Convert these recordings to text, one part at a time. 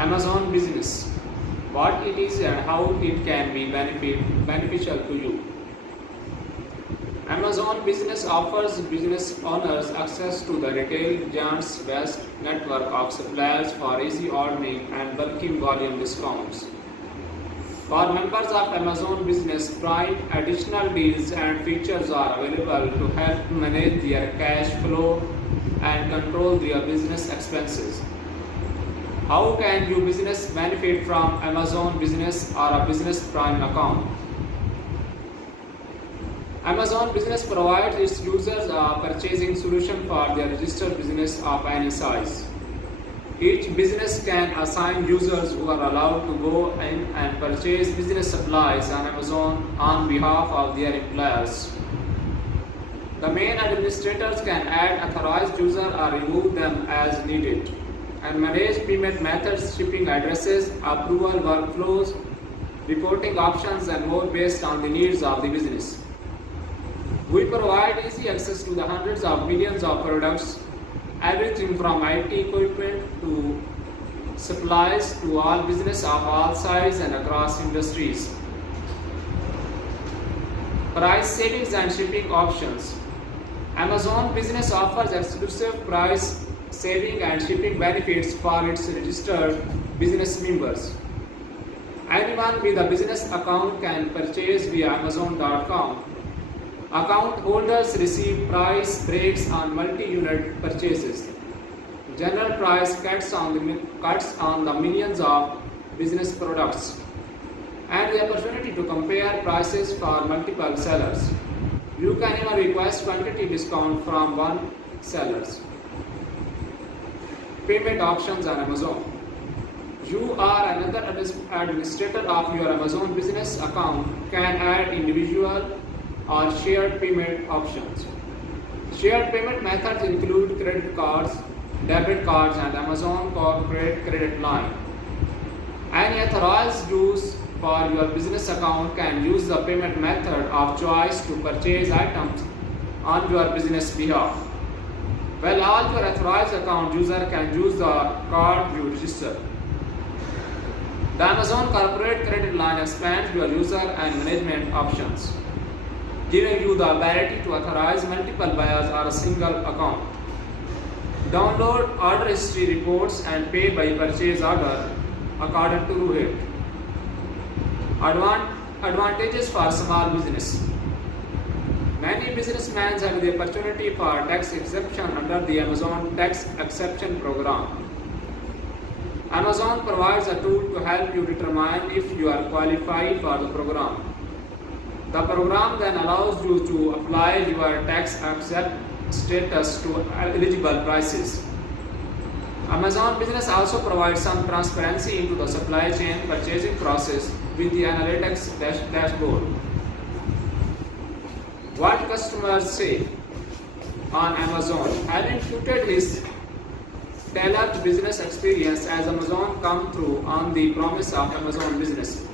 Amazon Business, what it is and how it can be beneficial to you. Amazon Business offers business owners access to the retail giant's vast network of suppliers for easy ordering and bulky volume discounts. For members of Amazon Business Prime, additional deals and features are available to help manage their cash flow and control their business expenses. How can your business benefit from Amazon Business or a Business Prime account? Amazon Business provides its users a purchasing solution for their registered business of any size. Each business can assign users who are allowed to go in and purchase business supplies on Amazon on behalf of their employers. The main administrators can add authorized users or remove them as needed, and manage payment methods, shipping addresses, approval workflows, reporting options, and more based on the needs of the business. We provide easy access to the hundreds of millions of products, everything from IT equipment to supplies to all business of all sizes and across industries. Price savings and shipping options. Amazon Business offers exclusive price saving and shipping benefits for its registered business members. Anyone with a business account can purchase via Amazon.com. Account holders receive price breaks on multi-unit purchases. General price cuts on the millions of business products, and the opportunity to compare prices for multiple sellers. You can even request quantity discount from one seller. Payment options on Amazon. You or another administrator of your Amazon Business account can add individual or shared payment options. Shared payment methods include credit cards, debit cards, and Amazon corporate credit line. Any authorized use for your business account can use the payment method of choice to purchase items on your business behalf. Well, all your authorized account user can use the card you register. The Amazon corporate credit line expands your user and management options, giving you the ability to authorize multiple buyers or a single account. Download order history reports and pay by purchase order according to Rohit. Advantages for small business. Many businessmen have the opportunity for tax exemption under the Amazon Tax Exception Program. Amazon provides a tool to help you determine if you are qualified for the program. The program then allows you to apply your tax exempt status to eligible prices. Amazon Business also provides some transparency into the supply chain purchasing process with the analytics dashboard. What customers say on Amazon. Having imputed his tailored business experience as Amazon come through on the promise of Amazon Business.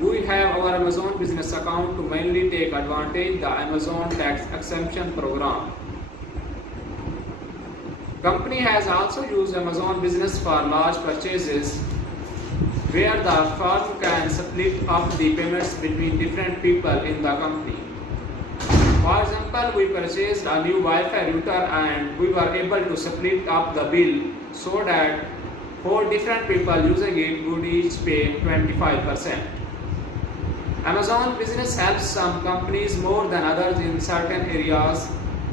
We have our Amazon Business account to mainly take advantage of the Amazon Tax Exemption Program. Company has also used Amazon Business for large purchases where the firm can split up the payments between different people in the company. For example, we purchased a new Wi-Fi router and we were able to split up the bill so that 4 different people using it would each pay 25%. Amazon Business helps some companies more than others in certain areas,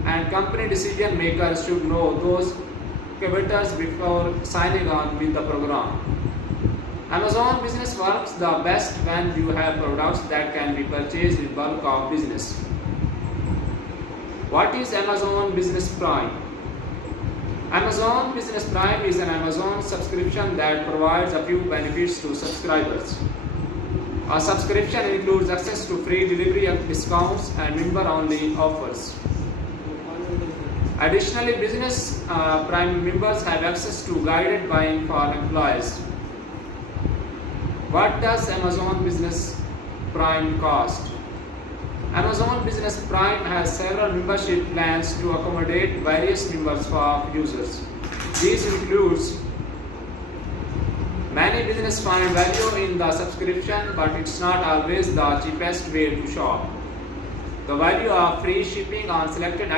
and company decision makers should know those caveats before signing on with the program. Amazon Business works the best when you have products that can be purchased in bulk of business. What is Amazon Business Prime? Amazon Business Prime is an Amazon subscription that provides a few benefits to subscribers. A subscription includes access to free delivery discounts and member-only offers. Additionally, Business Prime members have access to guided buying for employees. What does Amazon Business Prime cost? Amazon Business Prime has several membership plans to accommodate various numbers of users. These includes Many businesses find value in the subscription, but it's not always the cheapest way to shop. The value of free shipping on selected items